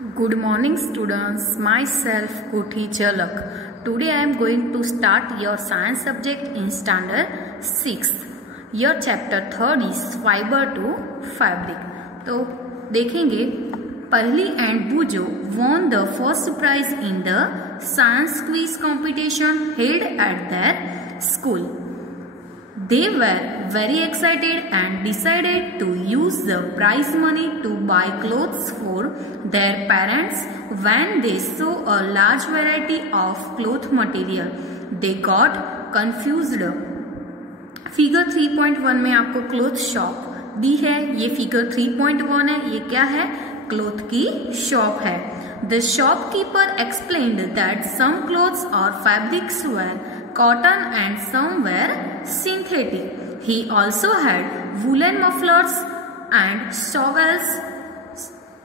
Good morning students, myself Kothi Chalak. Today I am going to start your science subject in standard 6th. Your chapter 3rd is fiber to fabric. तो देखेंगे Pahli and Bujo won the first prize in the science quiz competition held at their school. They were very excited and decided to use the prize money to buy clothes for their parents. When they saw a large variety of cloth material, they got confused. Figure 3.1 में आपको cloth shop दी है, ये figure 3.1 है, ये क्या है? Cloth की shop है. The shopkeeper explained that some clothes or fabrics were cotton and some were synthetic. He also had woolen mufflers and shawls.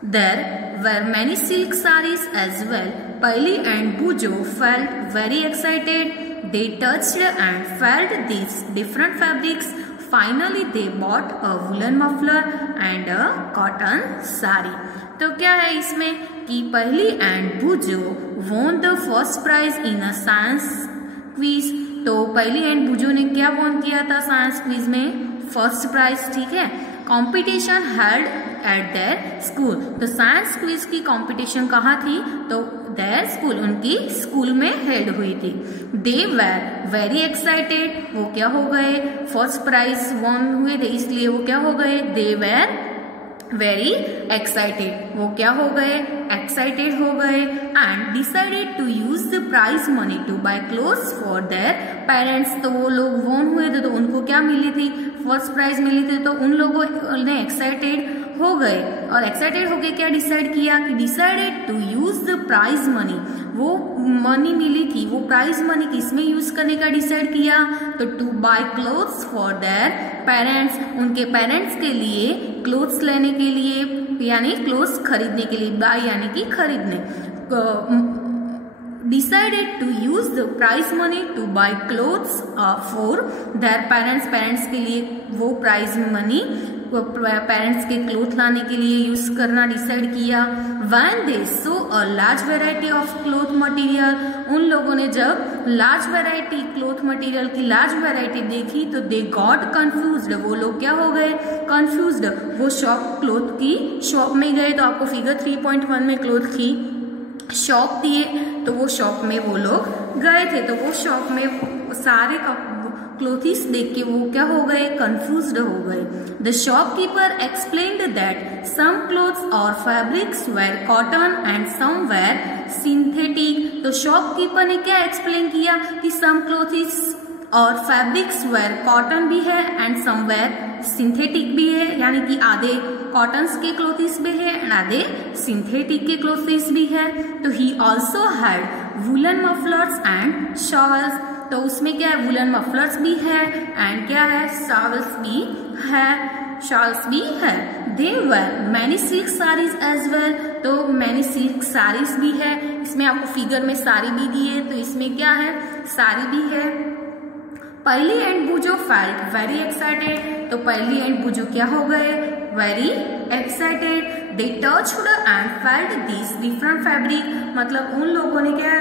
There were many silk sarees as well. Pahli and Bujo felt very excited. They touched and felt these different fabrics. Finally, they bought a woolen muffler and a cotton saree. तो क्या है इसमें कि Paheli and Boojho won the first prize in a science quiz. तो Paheli and Boojho ने क्या won किया था साइंस क्विज में? First prize. ठीक है. Competition held at their school. तो साइंस क्विज की कंपटीशन कहाँ थी? तो देयर स्कूल, उनकी स्कूल में हेल्ड हुई थी. They were very excited. वो क्या हो गए? फर्स्ट प्राइज वॉन हुए थे, इसलिए वो क्या हो गए? They were very excited. वो क्या हो गए? एक्साइटेड हो गए. And decided to use the prize money to buy clothes for their parents. तो वो लोग वॉन हुए थे, तो उनको क्या मिली थी? फर्स्ट प्राइज मिली थी. तो उन लोगों ने एक्साइटेड हो गए और एक्साइटेड होके क्या डिसाइड किया कि decided to use the prize money. वो मनी मिली थी, वो प्राइज मनी किसमें यूज करने का डिसाइड किया? तो to buy clothes for their parents. उनके पेरेंट्स के लिए क्लोथ्स लेने के लिए, यानी क्लोथ्स खरीदने के लिए. बाय यानी कि खरीदने. Decided to use the prize money to buy clothes for their parents. Parents के लिए वो प्राइज मनी पेरेंट्स के क्लोथ लाने के लिए यूज करना डिसाइड किया. When they saw a large variety of cloth material, उन लोगों ने जब लार्ज वेराइटी क्लोथ मटेरियल की लार्ज वेराइटी देखी तो दे गॉट कंफ्यूज्ड. वो लोग क्या हो गए? कंफ्यूज्ड. वो क्लोथ की शॉप में गए. तो आपको फिगर 3.1 में क्लोथ की शॉप दिए, तो वो शॉप में वो लोग गए थे. तो वो शॉप में सारे क्लोथिस देख के वो क्या हो गए? कंफ्यूज्ड हो गए. The shopkeeper explained that some clothes और fabrics were cotton and some were synthetic. तो शॉपकीपर ने क्या एक्सप्लेन किया कि सम क्लोथिस और फैब्रिक्स वेर कॉटन भी है एंड सम वेर सिंथेटिक भी है, यानी कि आधे कॉटन्स के क्लोथिस भी है एंड आधे सिंथेटिक के क्लोथिस भी है. तो he also had woollen mufflers and shawls. तो उसमें क्या है? वुलन मफलर्स भी है एंड क्या है? शॉल्स भी है. शॉल्स भी है. They were many silk saris as well. तो मैनी सिल्क साड़ीज भी है. इसमें आपको फिगर में साड़ी भी दी है, तो इसमें क्या है? साड़ी भी है. पहली एंड बुजो फेल्ट वेरी एक्साइटेड. तो पहली एंड बुजो क्या हो गए? Very excited. They touched and felt this different fabric. मतलब उन लोगों ने क्या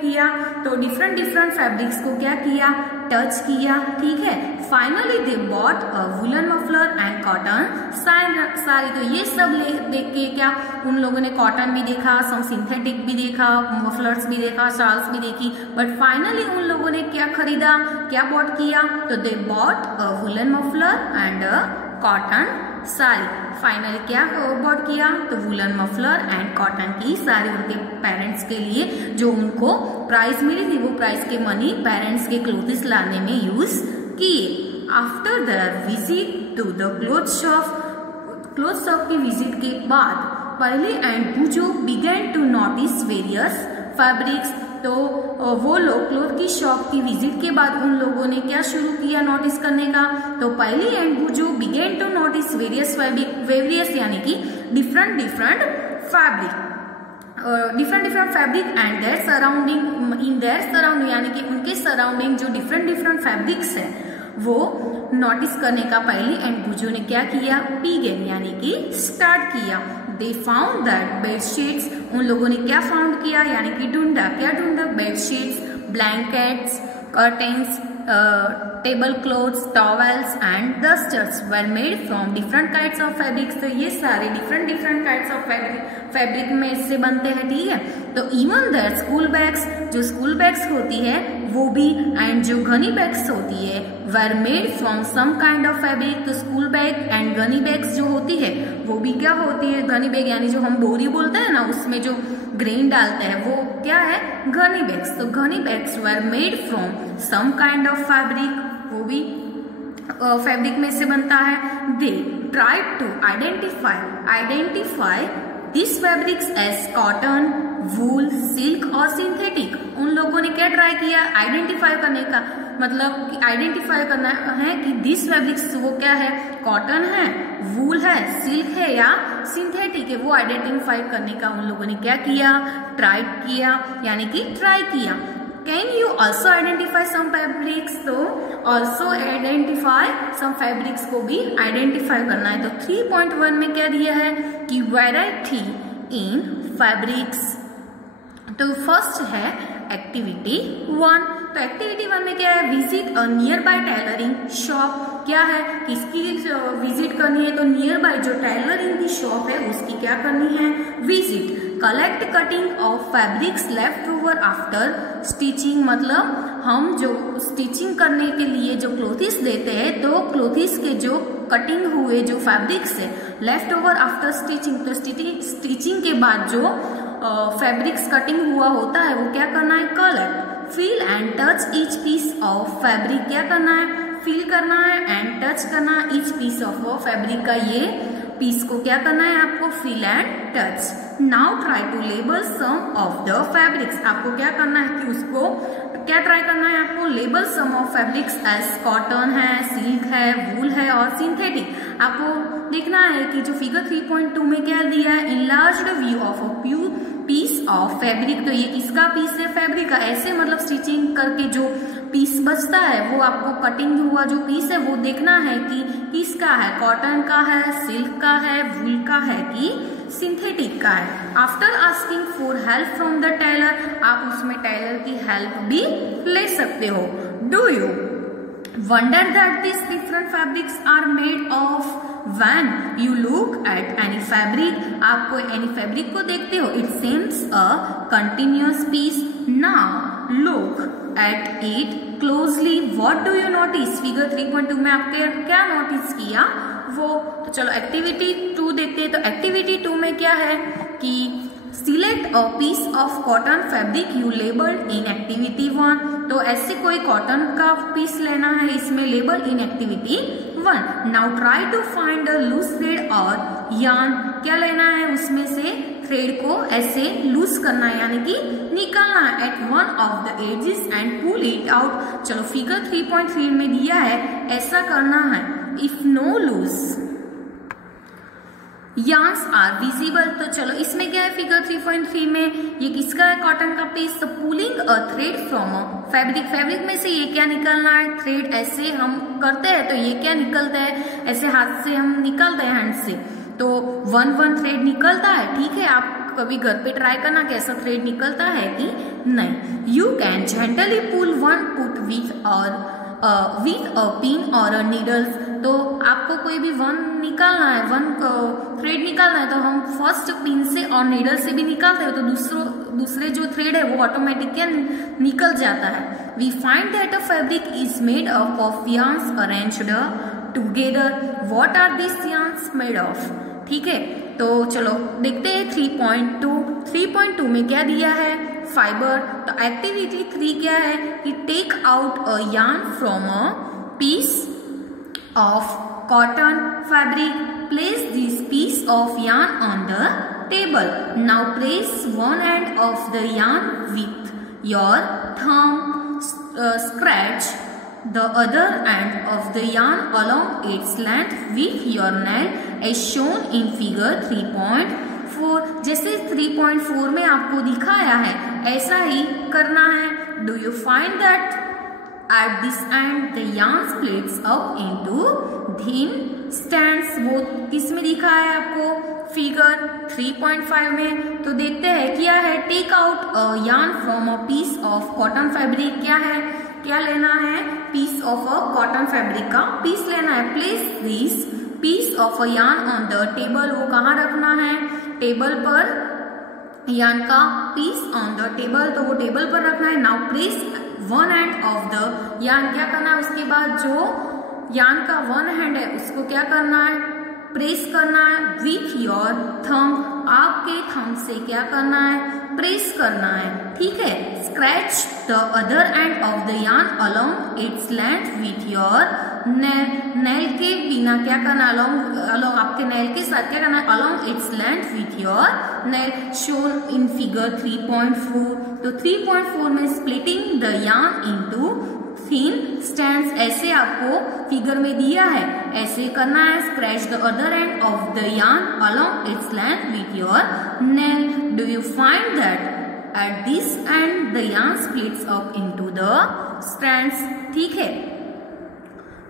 किया? तो डिफरेंट फैब्रिक्स को क्या किया? टच किया. ठीक है. Finally they bought a woollen muffler and cotton sari. तो ये सब देख के क्या उन लोगों ने कॉटन भी देखा, सम सिंथेटिक भी देखा, मफलर्स भी देखा, शॉल्स भी देखी, बट फाइनली उन लोगों ने क्या खरीदा? क्या बॉट किया? तो they bought a woollen muffler and a cotton sari. Finally क्या बॉट किया? तो वुलन मफलर एंड कॉटन की साड़ी उनके पेरेंट्स के लिए, जो उनको प्राइज मिली थी, वो प्राइज के मनी पेरेंट्स के क्लोथिस लाने में यूज किए. After their visit to the cloth shop की विजिट के बाद Paheli and Boojho began to notice various fabrics. तो वो लोग क्लोथ की शॉप की विजिट के बाद उन लोगों ने क्या शुरू किया नोटिस करने का? तो Paheli and Boojho began to notice various यानी कि different fabric and their surrounding in their surrounding, यानी कि उनके सराउंडिंग जो डिफरेंट फैब्रिक्स है वो नोटिस करने का पहली एंड बुजो ने क्या किया? बिगेन यानी कि स्टार्ट किया. दे फाउंड दैट बेडशीट्स, उन लोगों ने क्या फाउंड किया यानी कि ढूंढा, क्या ढूंढा, bedsheets, blankets, curtains, table clothes, towels and dusters were made from different kinds of fabrics. तो ये सारे डिफरेंट काइंड्स ऑफ फैब्रिक में से बनते हैं, ठीक है। तो इवन देयर स्कूल बैग्स, जो स्कूल बैग्स होती है वो भी, एंड जो गनी बैग्स होती है were made from some kind of fabric. तो school bag and gunny bags जो होती है वो भी क्या होती है, गनी बैग यानी जो हम बोरी बोलते हैं ना, उसमें जो ग्रेन डालते हैं वो क्या है, गनी बैग्स। तो gunny bags were made from some kind of fabric, वो भी फैब्रिक में से बनता है। They tried to identify this fabrics as cotton, wool, silk और सिंथेटिक। उन लोगों ने क्या ट्राई किया, आइडेंटिफाई करने का मतलब कि आइडेंटिफाई करना है कि दिस फैब्रिक्स वो क्या है, कॉटन है, वूल है, सिल्क है या सिंथेटिक है, वो आइडेंटिफाई करने का उन लोगों ने क्या किया, ट्राई किया यानी कि ट्राई किया। Can you also identify some fabrics, तो ऑल्सो आइडेंटिफाई सम फैब्रिक्स को भी आइडेंटिफाई करना है। तो 3.1 में क्या दिया है कि वैरायटी इन फैब्रिक्स। तो फर्स्ट है एक्टिविटी 1। तो एक्टिविटी 1 में क्या है, visit a near by tailoring shop. क्या है, किसकी विजिट करनी है, तो नियर बाय जो टेलरिंग की शॉप है उसकी क्या करनी है, visit. Collect cutting of fabrics left over after stitching, मतलब हम जो स्टिचिंग करने के लिए जो क्लोथिस देते हैं, तो क्लोथिस के जो कटिंग हुए जो फैब्रिक्स है लेफ्ट ओवर आफ्टर स्टिचिंग, तो स्टिचिंग के बाद जो फैब्रिक्स कटिंग हुआ होता है वो क्या करना है, collect. Feel and touch each piece of fabric, क्या करना है, फील करना है एंड टच करना है ईच पीस ऑफ फैब्रिक का, ये पीस को क्या करना है आपको, feel and touch. Now try to label some of the fabrics, आपको क्या करना है कि उसको क्या ट्राई करना है आपको, label some of fabrics as cotton है, सिल्क है, वूल है और सिंथेटिक। आपको देखना है कि जो फिगर 3.2 में क्या दिया है, enlarged view of a piece of fabric. तो ये किसका पीस है, फैब्रिक का। ऐसे मतलब स्टिचिंग करके जो पीस बचता है वो आपको कटिंग हुआ जो पीस है वो देखना है कि किसका है, कॉटन का है, सिल्क का है, वूल का है कि सिंथेटिक का है। After asking for help from the tailor, आप उसमें टेलर की हेल्प भी ले सकते हो। Do you wonder that these different fabrics are made of when you look at any fabric, आप कोई any fabric को देखते हो, it seems a continuous piece. Now look at it closely, what do you notice? Figure 3.2 में आपने क्या notice किया वो, तो चलो एक्टिविटी 2 देखते हैं। तो एक्टिविटी 2 में क्या है कि select a piece of cotton fabric you labelled in activity 1। तो ऐसे कोई कॉटन का पीस लेना है इसमें label in activity 1। Now try to find a loose thread और यार्न, क्या लेना है उसमें से थ्रेड को ऐसे लूज करना है यानी कि निकालना है at one of the edges and pull it out. चलो फिगर 3.3 में दिया है ऐसा करना है, if no loose yarns are visible. तो चलो इसमें क्या है फिगर 3.3 में, ये किसका है, कॉटन का पीस। तो pulling a thread from a fabric, fabric में से ये क्या निकलना है, थ्रेड। ऐसे हम करते हैं तो ये क्या निकलता है, ऐसे हाथ से हम निकालते हैं हैंड से, तो वन थ्रेड निकलता है। ठीक है, आप कभी घर पे ट्राई करना कैसा थ्रेड निकलता है कि नहीं। You can gently pull one put with और विथ अ पिन और नीडल्स। तो आपको कोई भी वन निकालना है, वन थ्रेड निकालना है, तो हम फर्स्ट पिन से और नीडल से भी निकालते हैं, तो दूसरे जो थ्रेड है वो ऑटोमेटिक क्या निकल जाता है। We find that a fabric is made up of yarns arranged together. What are this yarns made of. ठीक है, तो चलो देखते हैं 3.2 में क्या दिया है, फाइबर। तो एक्टिविटी 3 क्या है कि take out a yarn from a piece of cotton fabric, place this piece of yarn on the table. Now place one end of the yarn with your thumb, scratch the other end of the yarn along its length with your nail as shown in figure 3.4। जैसे 3.4 में आपको दिखाया है ऐसा ही करना है। Do you find that at this end the yarn splits up into thin strands, वो किस में दिखा है आपको, फिगर 3.5 में। तो देखते हैं क्या है, take out a yarn from a piece of cotton fabric. क्या है, क्या लेना है, piece of a cotton fabric का पीस लेना है। Place this piece of a yarn on the table, वो कहाँ रखना है, टेबल पर, yarn का पीस ऑन द टेबल, तो वो टेबल पर रखना है। Now press one end of the yarn, क्या करना है, उसके बाद जो yarn का वन हैंड है उसको क्या करना है, प्रेस करना है विथ योर थंब, आपके थंब से क्या करना है, प्रेस करना है, ठीक है। Scratch the other and of the yarn along its length with your nail, nail के बिना क्या करना, अलोंग आपके नेल के साथ क्या करना है, along its length with your nail, shown in figure 3.4। तो 3.4 में splitting the yarn into thin strands, ऐसे आपको फिगर में दिया है, ऐसे करना है। Scratch the other and of the yarn along its length with your nail. Do you find that at this and the yarn splits up into the strands, ठीक है।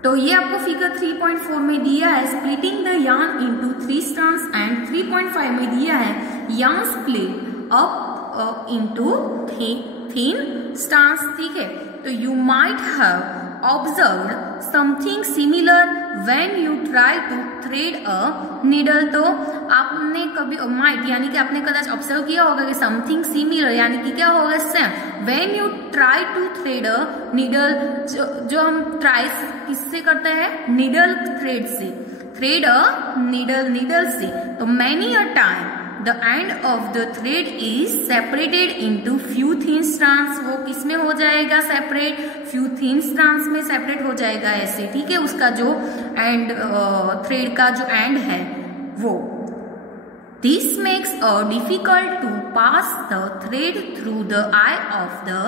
तो ये आपको फिगर 3.4 में दिया है splitting the yarn into 3 strands, and 3.5 में दिया है yarn split up into thin strands, ठीक है। तो you might have observed something similar when you try to thread a needle। तो आपने कभी might यानी कि आपने कदाच ऑब्जर्व किया होगा कि something similar यानी कि क्या होगा, same. when you try to thread a needle, जो हम ट्राई किससे करते हैं, needle thread से, thread a needle से। तो many a time the end of the thread is separated into few thin strands, वो किसमें हो जाएगा सेपरेट, few thin strands में सेपरेट हो जाएगा ऐसे, ठीक है। उसका जो एंड थ्रेड का जो एंड है वो। This makes it difficult to pass the thread through the eye of the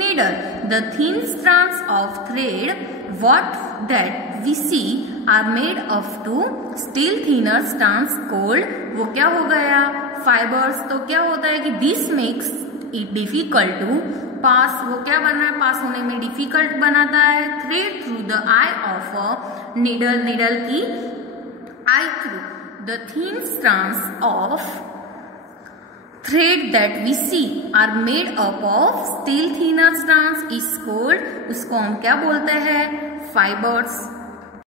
needle. The thin strands of thread, what that we see, are made of two still thinner strands called, वो क्या हो गया, fibres. तो क्या होता है कि this makes it difficult to pass, वो क्या बना है, पास होने में डिफिकल्ट बनाता है, thread through the eye of a needle, needle की eye through। The thin strands of thread that we see are made up of still thinner strands is called, उसको हम क्या बोलते हैं, फाइबर्स।